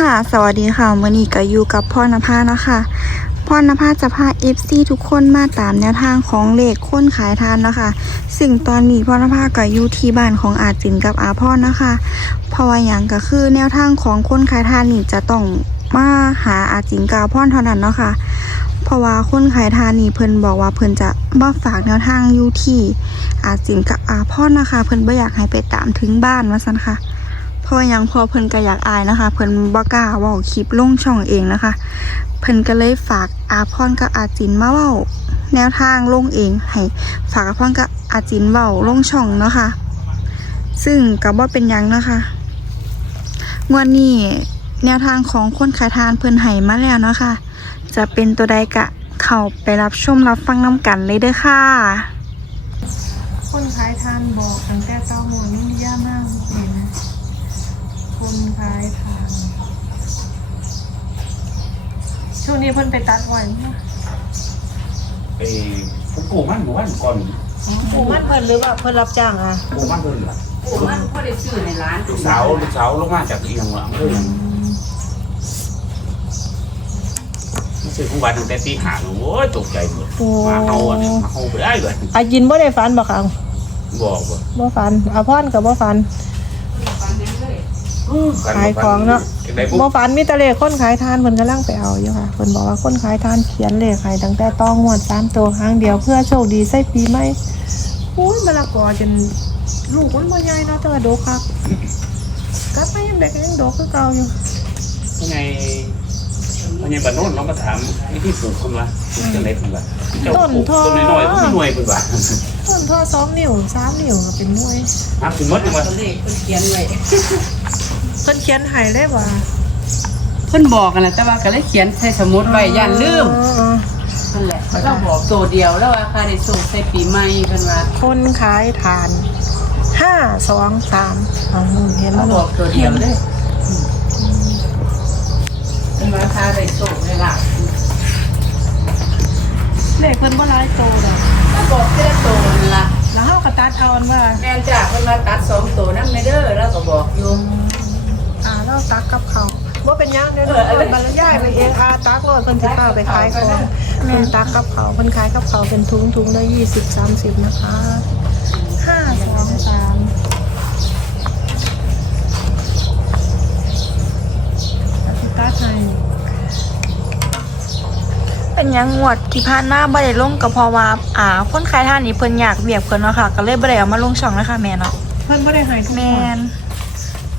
ค่ะ สวัสดีค่ะวันนี้ก็อยู่กับพ่อนภานะคะพ่อนภาจะพา FC ทุกคนมาตามแนวทางของเลขค้นขายทานนะคะ ซึ่งตอนนี้พ่อนภาก็อยู่ที่บ้านของอาจินกับอาพ่อนะคะเพราะว่าอย่างก็คือแนวทางของคนขายทานนี่จะต้องมาหาอาจินกับอาพ่อเท่านั้นเนาะค่ะเพราะว่าคนขายทานนี่เพิ่นบอกว่าเพิ่นจะบ่ฝากแนวทางอยู่ที่อาจินกับอาพ่อนะคะ เพิ่นบ่อยากให้ไปตามถึงบ้านว่าซั่นค่ะ ราะยังพอเพิ่นก็อยากอายนะคะ เพิ่นบ่กล้าเว้าคลิปลงช่องเองนะคะ เพิ่นก็เลยฝากอาพรกับอาจินมาเว้าแนวทางลงเองให้ฝากอาพรกับอาจินเว้าลงช่องเนาะค่ะซึ่งก็บ่เป็นยังนะคะงวดนี้แนวทางของคนขายทานเพิ่นให้มาแล้วนะคะ จะเป็นตัวใดกะเข้าไปรับชมรับฟังน้ำกันเลยเด้อค่ะ คนขายทานบอกตั้งแต่เต้าหัวนี่ย่ามากเลยนะคนขายทาน ช่วงนี้ เพิ่นไปตัดไว้มั้ยไอ้ผู้ปลูกมันหมู่บ้านก่อนปลูกมันเพิ่นหรือว่าเพิ่นรับจ้างอะปลูกมันเพิ่นล่ะโอ้มันพอได้ซื้อในร้านลูกสาวลูกสาวลงมาจากอีหยังหลังเพิ่นมันซื้อของบ้านตั้งแต่ตีห้าโอ้ยตกใจหมดมาเฮาอะเนี่ยมาเฮาไปได้เลยอายินบ่ได้ฝันบ่ค่ะบอกว่าบ่ฝันอาพรก็บ่ฝันขายของเนาะ ได้ปุ๊บ่บฝันมีแต่เลขคนขายทานเพิ่นกำลังไปเอาอยู่ค่ะเพิ่นบอกว่าคนขายทานเขียนเลขให้ตั้งแต่ต้องงวด3ตัวครั้งเดียวเพื่อโชคดีใส่ปีใหม่อุ้ยมะละกอจนลูกมันบ่ใหญ่เนาะแต่ว่าโดกคักกลับมายังเด็กยังโดกคือเก่าอยู่ยังไงมันยังบ้านโน้นเราก็ถามวิธีปลูกคนว่าปลูกจังได๋เพิ่นว่าเจ้าปลูกต้นน้อยๆก็มีหน่วยเพิ่นว่าต้นท่อสองนิ้วสามนิ้วก็เป็นหน่วยนับถึงหมดจังว่าตัวเลขเพิ่นเขียนไว้ เพิ่นเขียนให้เลยว่าเพิ่นบอกกันนะแต่ว่าก็เลยเขียนใส่สมุดไว้ย่านลืมอ๋อนั่นแหละเราบอกตัวเดียวแล้วว่าค่าได้ส่งใส่ปีใหม่เพิ่นว่าคนขายทานห้าสองสามเอาเห็นเราแล้วบอกตัวเดียวเลยเพิ่นว่าค่าได้ส่งในหลักเลขเพิ่นบ่หลายโตดอกเราบอกแค่ตัวนั่นล่ะแล้วเฮาก็ตัดเอาอันว่าแม่นจ้าเพิ่นว่าตัดสองตัวนำไม่เด้อเราก็บอกอยู่อ่าเรา ตักกับเขาบ่เป็นหยังเด้อเพิ่นบรรยายไปเองอ่าตักโลดเพิ่นสิพาไปขายของเพิ่นตักกับเขาเพิ่นขายกับเขาเป็นถุงถุงละ20 30นะคะห้าสองสามตัดให้เป็นหยังงวดที่ผ่านมาบ่ได้ลงก็เพราะว่าอ่าคนขายทานนี่เพิ่นอยากเบียกเพิ่นเนาะค่ะ ก็เลยบ่ได้เอามาลงช่องนะคะแม่เนาะเพิ่นบ่ได้ให้ทุกแมคน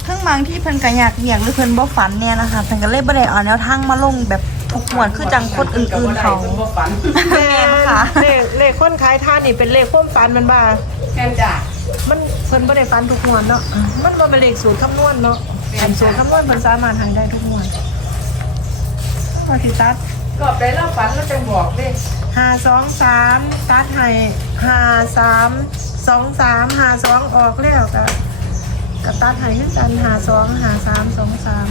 นทั้งบางที่เพิ่นก็อยากเบียกหรือเพิ่นบ่ฝันเนี่ยนะคะเพิ่นก็เลยบ่ได้เอาแนวทางมาลงแบบทุกหมวดคือจังคนอื่นๆเขาเพิ่นบ่ฝันแม่นค่ะ เลขเลขคนขายทานนี่เป็นเลขความฝันมันบ่าแม่นจ้ามันเพิ่นบ่ได้ฝันทุกงวดเนาะมันบ่เป็นเลขสูตรคำนวณเนาะอันสูตรคำนวณเพิ่นสามารถให้ได้ทุกงวดว่าสิตัดก็ไปเล่าฝันแล้วจังบอกเด้ห้าสองสามตัดให้ห้าสามสองสามห้าสองออกแล้วก็ กระตาไายขึ้นกันหาสองหาสามสองสาม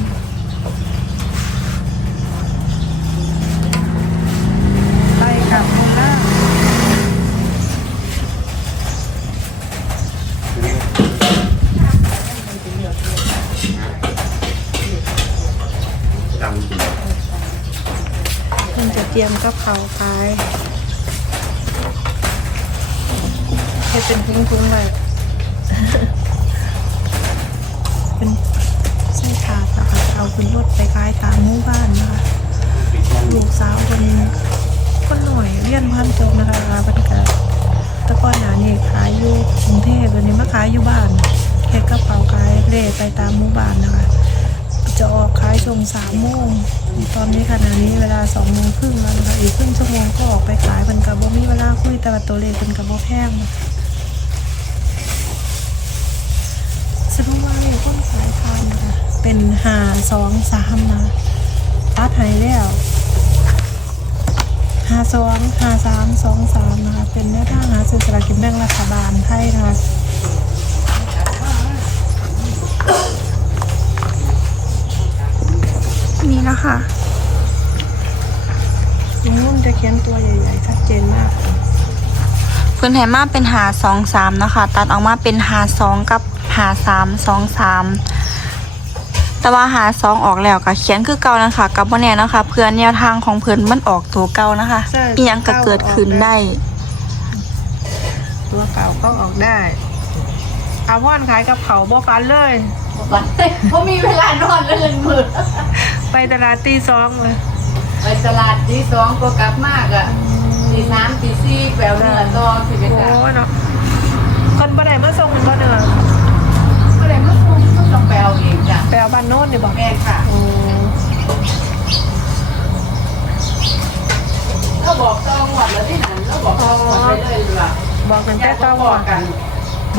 ไปกับมูล่าคุณจะเตรียมกะเพราไปให้เป็นพุ้งๆไว้ เอาขึ้นรถไปขายตามหมู่บ้านนะคะ ลูกสาวคนคนหน่อยเรียนพันจบนะคะบรรยากาศแตะก้อนหนานี่ขายอยู่กรุงเทพวันนี้มาขายอยู่บ้านเฮ็ดกระเป๋าขายเร่ไปตามหมู่บ้านนะคะ จะออกขายช่วงสามโมงตอนนี้ขณะนี้เวลาสองโมงครึ่งแล้วนะคะอีกครึ่งชั่วโมงก็ออกไปขายเป็นกับบ่มีเวลาคุยแต่ว่าตัวเลขเป็นกับบ่แพง เป็นห้าสองสามนะตัดใหายแล้วห้าสองห้าสามสองสามนะคะเป็นแนวทางหาซื้อสลากกินแบ่งรัฐบาลไทยนะคะนี่นะคะลุงนุ่มจะเขียนตัวใหญ่ๆชัดเจนมากเพิ่นให้มาเป็นหาสองสามนะคะ ตัดออกมาเป็นหาสองกับหาสามสองสาม แต่ว่าหาสองออกแล้วก็เขียนคือเก่านะคะกับบ่แน่นะคะ เพื่อแนวทางของเพิ่นมันออกตัวเก่านะคะใช่อีหยังก็เกิดขึ้นได้ ตัวเก่าก็ออกได้อาว่านขายกับเขาบ่ฟันเลย เพราะมีเวลานอนแล้วเงินมืดไปตลาดตีสองเลย ไปตลาดที่สองก็กลับมากอะตีสามตีสี่แปลวเนื้อต่อสิเป็นโอ้จ้ะเนาะ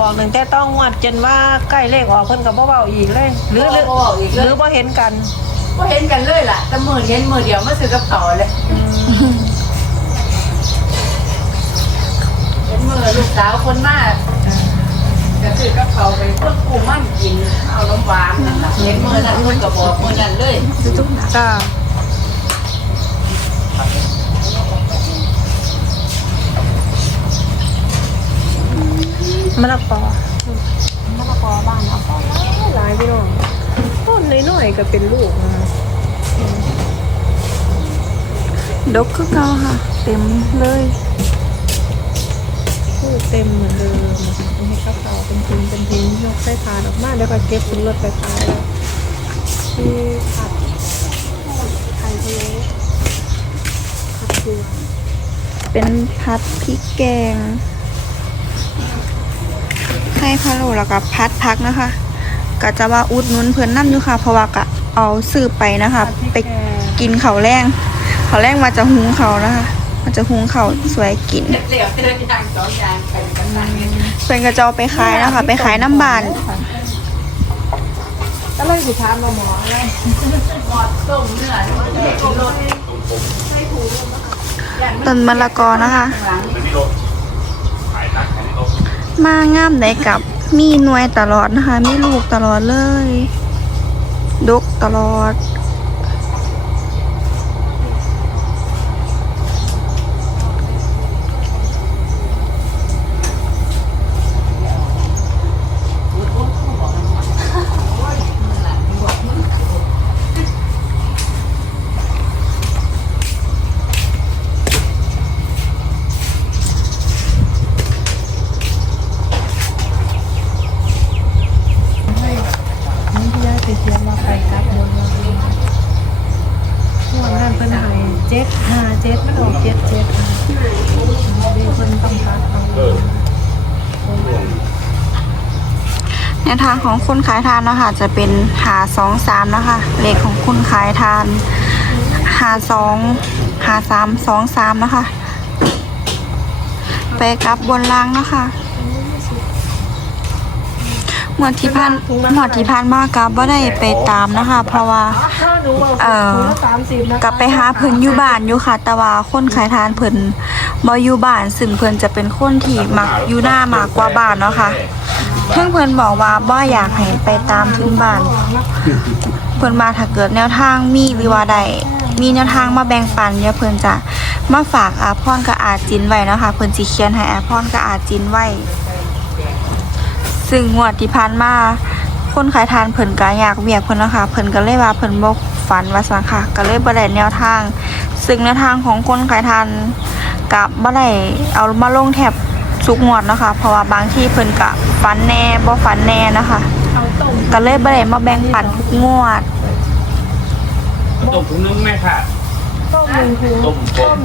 บอกตั้งแต่ต้องวัดจนว่าใกล้เลขออกเพิ่นก็บ่เว้าอีกเลย หรือหรือบ่เว้าอีกเลย หรือบ่เห็นกันก็เห็นกันเลยล่ะแต่มือเห็นมือเดียวมาซื้อกับเขาเลยเห็นมือลูกสาวคนมากก็ซื้อกับเขาไปเพื่อกูมั่นกินเอาน้ำหวานนั่นล่ะเห็นมือนั้นคนก็บอกมือนั้นเลย จ้า มะละกอมะละกอบ้านเอาก็หลายพี่น้องต้นน้อยๆก็เป็นลูกนะดกคือเก่าค่ะ เต็มเลยลูกเต็มเหมือนเดิมให้กระเป๋าเป็นทิ้งเป็นทิ้งยกใส่ถาดออกมาแล้วก็เก็บขึ้นรถไปขายแล้วที่ผัดไข่พะโล้ผัดเกลือเป็นพัดพริกแกงไข่ พะโล้แล้วก็พัดพักนะคะก็จะว่าอุดนุนเพิ่อนนํอยู่ค่ะ เพราะว่าก็เอาซื้อไปนะคะ ไปกินเขาแรงเขาแรงมาจะหุงเขานะคะมันจะหุงเขาสวยกินเด็กๆเดินอย่างสองอย่างไปกันต่างกันเพิ่นก็จะเอาไปขายนะคะ ไปขายน้ำบานก็เลยสุดท้ายมาหมออะไรหมดต้มเนื้อต้นมะละกอนะคะ มางามได้กับมีหน่วยตลอดนะคะ มีลูกตลอดเลย ดกตลอด ในทางของคนขายทานนะคะจะเป็นหาสองสามนะคะเลขของคุณขายทานหาสองหาสามสองสามนะคะ ไปกลับบนล่างนะคะหมวดที่พันหมวดที่พันมากกับว่าได้ไปตามนะคะ เพราะว่าเอ่อกลับไปหาเพิ่นอยู่บ้านอยู่ค่ะ แต่ว่าคนขายทานเพิ่นบอยู่บ้านซึ่งเพิ่นจะเป็นคนที่มักอยู่หน้ามากกว่าบ้านเนาะค่ะ เพิ่งเพิ่นบอกว่าบ่อยากให้ไปตามถึงบ้าน เพิ่นมาถ้าเกิดแนวทางมีหรือว่าใดมีแนวทางมาแบ่งปันเดี๋ยวเพิ่นจะมาฝากอาพรกับอาจินไว้นะคะเพิ่นสิเขียนให้อาพรกับอาจินไว้ ซึ่งงวดที่ผ่านมาคนขายทานเพิ่นก็อยากเวียกเพิ่นนะคะเพิ่นก็เลยว่าเพิ่นบ่ฝันว่าซั่นค่ะก็เลยบ่ได้แนวทาง ซึ่งแนวทางของคนขายทานกับบ่ได้เอามาลงแทบ ทุกงวดเนาะคะ เพราะว่าบางที่เพิ่นก็ฝันแน่บ่ฝันแน่นะคะเอาต้มก็เลยบ่ได้มาแบ่งปันทุกงวดต้มถุงนึงแม่ค่ะต้มหนึ่งถุงต้มต้ม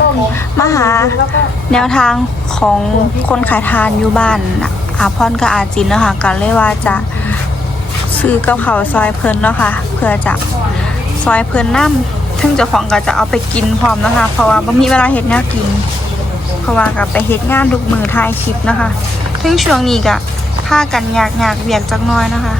ต้มมาหาแล้วก็แนวทางของคนขายทานอยู่บ้านน่ะอาพรกับอาจินเนาะคะก็เลยว่าจะซื้อกับเขาวซอยเพิ่นเนาะค่ะเพื่อจะซอยเพิ่นน้ำซึ่งเจ้าของก็จะเอาไปกินพร้อมนะคะ เพราะว่าบ่มีเวลาเฮ็ดแนวกิน เพราะว่าก็ไปเฮ็ดงานทุกมือถ่ายคลิปนะคะซึ่งช่วงนี้ก็พากันอยากอยากเวียกจักน้อยนะคะ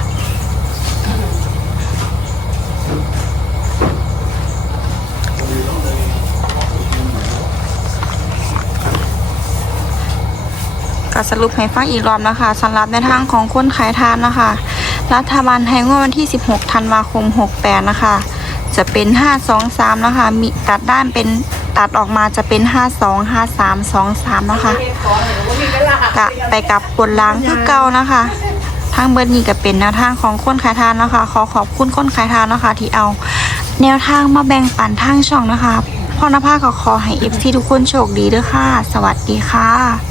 ก็สรุปให้ฟังอีกรอบนะคะสำหรับในทางของคนขายทานนะคะ รัฐบาลไทยงวดวันที่ 16 ธันวาคม 68 นะคะ จะเป็น 523 นะคะ มีตัดด้านเป็น ตัดออกมาจะเป็น 52 53 23นะคะเฮ็ดของเนี่ยบ่มีเวลากะไปกับบนล้างคือเก่านะคะ ทางเบิร์นี้ก็เป็นแนวทางของคนขายทานนะคะ ขอขอบคุณคนขายทานนะคะ ที่เอาแนวทางมาแบ่งปันทางช่องนะคะพ่อนภาก็ขอให้เอฟซีทุกคนโชคดีด้วยค่ะ สวัสดีค่ะ